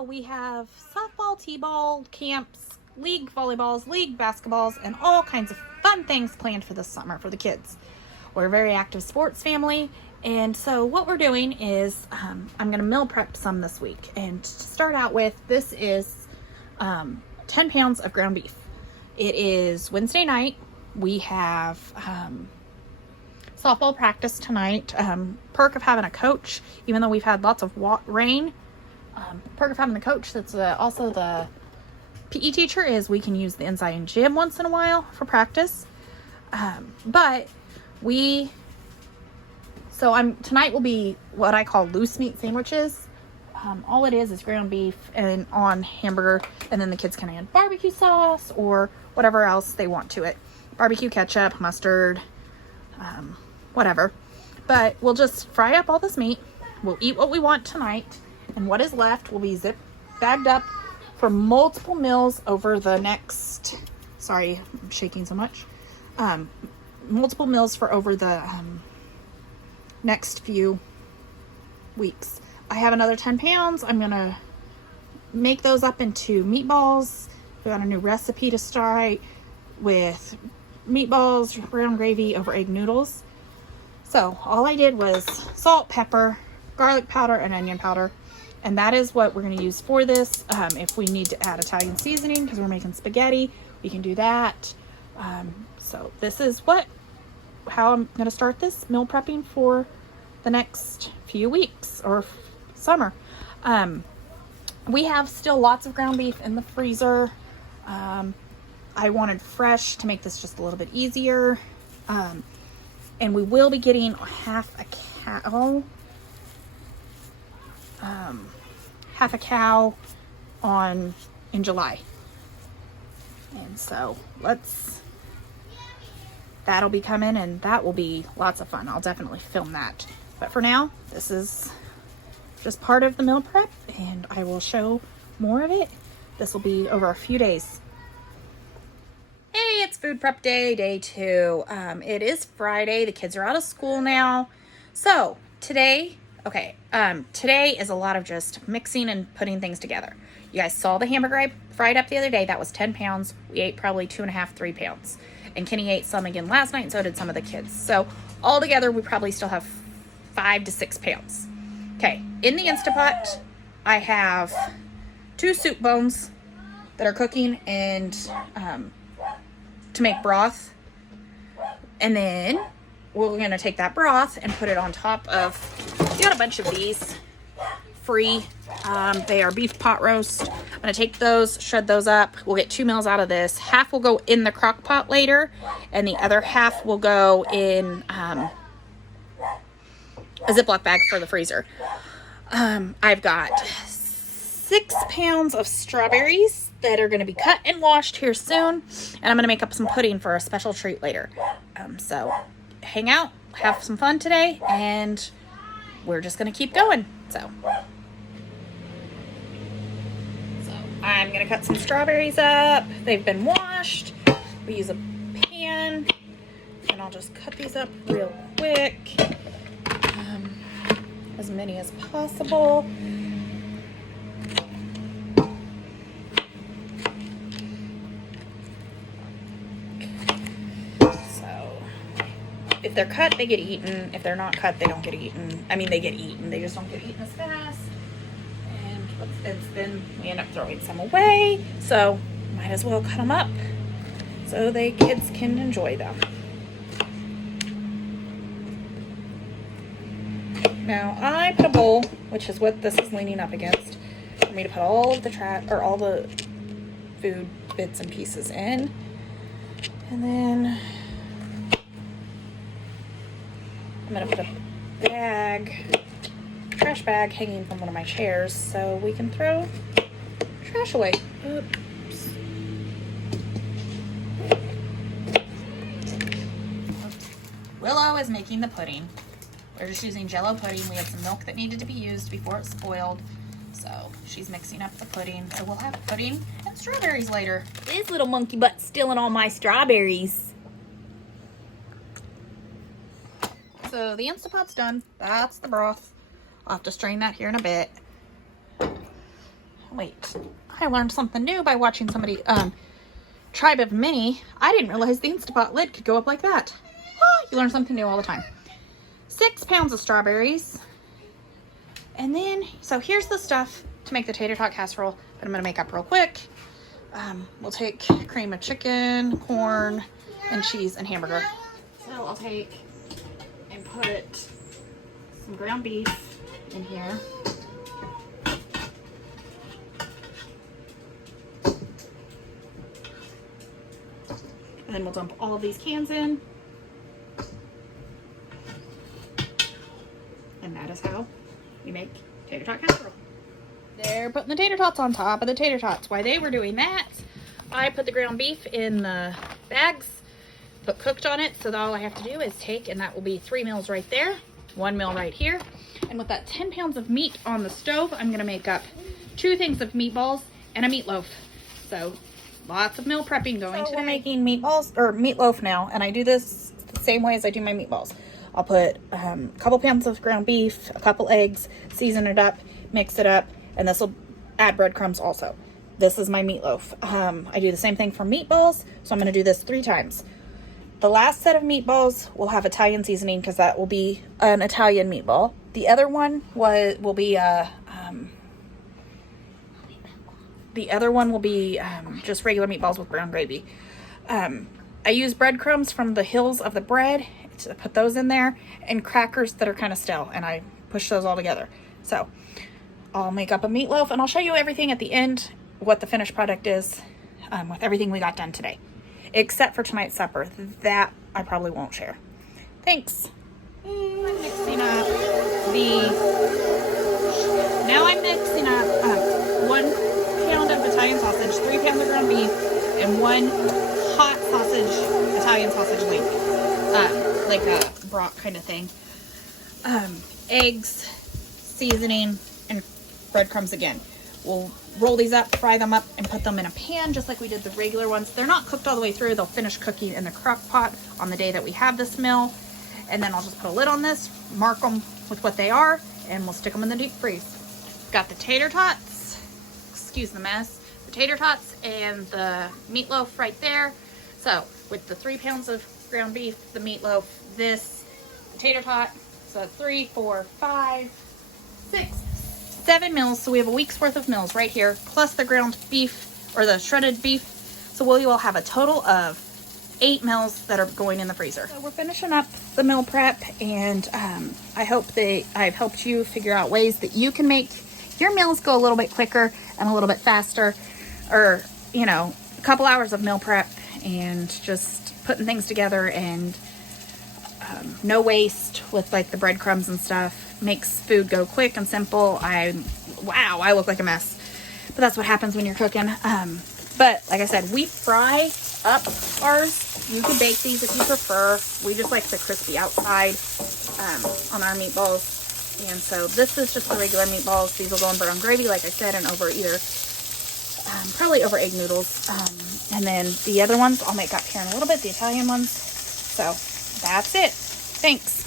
So we have softball, t-ball, camps, league volleyballs, league basketballs, and all kinds of fun things planned for this summer for the kids. We're a very active sports family, and so what we're doing is I'm going to meal prep some this week. And to start out with, this is 10 pounds of ground beef. It is Wednesday night. We have softball practice tonight. Perk of having a coach, even though we've had lots of rain. Perk of having a coach that's also the PE teacher is we can use the inside gym once in a while for practice. Tonight will be what I call loose meat sandwiches. All it is ground beef and on hamburger, and then the kids can add barbecue sauce or whatever else they want to it. Barbecue ketchup, mustard, whatever. But we'll just fry up all this meat. We'll eat what we want tonight, and what is left will be bagged up for multiple meals over the next, sorry, I'm shaking so much. Multiple meals for over the next few weeks. I have another 10 pounds. I'm going to make those up into meatballs. We got a new recipe to start with meatballs, brown gravy over egg noodles. So all I did was salt, pepper, garlic powder, and onion powder. And that is what we're going to use for this. If we need to add Italian seasoning because we're making spaghetti, we can do that. So this is how I'm going to start this meal prepping for the next few weeks or summer. We have still lots of ground beef in the freezer. I wanted fresh to make this just a little bit easier. And we will be getting half a cow in July. And so that'll be coming, and that will be lots of fun. I'll definitely film that. But for now, this is just part of the meal prep, and I will show more of it. This will be over a few days. Hey, it's food prep day 2. It is Friday. The kids are out of school now. So today is a lot of just mixing and putting things together. You guys saw the hamburger I fried up the other day. That was 10 pounds. We ate probably 2.5, 3 pounds. And Kenny ate some again last night, and so did some of the kids. So all together, we probably still have 5 to 6 pounds. Okay, in the Instapot, I have 2 soup bones that are cooking and to make broth. And then we're going to take that broth and put it on top of, we got a bunch of these free. They are beef pot roast. I'm going to take those, shred those up. We'll get 2 meals out of this. Half will go in the crock pot later, and the other half will go in a Ziploc bag for the freezer. I've got 6 pounds of strawberries that are going to be cut and washed here soon, and I'm going to make up some pudding for a special treat later. So hang out, have some fun today, and we're just going to keep going. So I'm going to cut some strawberries up. They've been washed. We use a pan, and I'll just cut these up real quick. As many as possible. So if they're cut, they get eaten. If they're not cut, they don't get eaten. I mean, they get eaten. They just don't get eaten as fast. And then we end up throwing some away. So might as well cut them up so the kids can enjoy them. Now I put a bowl, which is what this is leaning up against, for me to put all of the all the food bits and pieces in. And then I'm gonna put a trash bag hanging from one of my chairs so we can throw trash away. Oops. Willow is making the pudding. We're just using Jell-O pudding. We had some milk that needed to be used before it spoiled. So she's mixing up the pudding. So we'll have pudding and strawberries later. This little monkey butt's stealing all my strawberries. So the Instapot's done. That's the broth. I'll have to strain that here in a bit. wait, I learned something new by watching somebody, Tribe of Mini. I didn't realize the Instapot lid could go up like that. Ah, you learn something new all the time. 6 pounds of strawberries. And then, so here's the stuff to make the tater tot casserole that I'm going to make up real quick. We'll take cream of chicken, corn, and cheese, and hamburger. So I'll take and put some ground beef in here. And then we'll dump all of these cans in. And that is how we make tater tot casserole. They're putting the tater tots on top of the tater tots. While they were doing that, I put the ground beef in the bags, put cooked on it, so that all I have to do is take, and that will be 3 meals right there, 1 meal right here. And with that 10 pounds of meat on the stove, I'm gonna make up 2 things of meatballs and a meatloaf. So lots of meal prepping going today. We're making meatballs, or meatloaf now, and I do this the same way as I do my meatballs. I'll put a couple pounds of ground beef, a couple eggs, season it up, mix it up, and this will add breadcrumbs also. This is my meatloaf. I do the same thing for meatballs, so I'm going to do this 3 times. The last set of meatballs will have Italian seasoning because that will be an Italian meatball. The other one will be just regular meatballs with brown gravy. I use breadcrumbs from the hills of the bread to put those in there, and crackers that are kind of stale, and I push those all together. So I'll make up a meatloaf, and I'll show you everything at the end, what the finished product is, with everything we got done today. Except for tonight's supper. That I probably won't share. Thanks. I'm mixing up now I'm mixing up 1 pound of Italian sausage, 3 pounds of ground beef, and 1 hot sausage, Italian sausage link. Like a brat kind of thing. Eggs, seasoning, and breadcrumbs again. We'll roll these up, fry them up, and put them in a pan just like we did the regular ones. They're not cooked all the way through. They'll finish cooking in the crock pot on the day that we have this meal. And then I'll just put a lid on this, mark them with what they are, and we'll stick them in the deep freeze. Got the tater tots, excuse the mess, the tater tots and the meatloaf right there. So with the 3 pounds of ground beef, the meatloaf, this, the tater tot, so 3, 4, 5, 6, 7 meals. So we have a week's worth of meals right here, plus the ground beef or the shredded beef. So we will have a total of 8 meals that are going in the freezer. So we're finishing up the meal prep, and I hope that I've helped you figure out ways that you can make your meals go a little bit quicker and a little bit faster, or, you know, a couple hours of meal prep and just putting things together, and no waste with like the breadcrumbs and stuff. Makes food go quick and simple. Wow, I look like a mess, but that's what happens when you're cooking. But like I said, we fry up ours. You can bake these if you prefer. We just like the crispy outside on our meatballs. And so this is just the regular meatballs. These will go in brown gravy, like I said, and over either, probably over egg noodles. And then the other ones I'll make up here in a little bit, the Italian ones. So that's it. Thanks.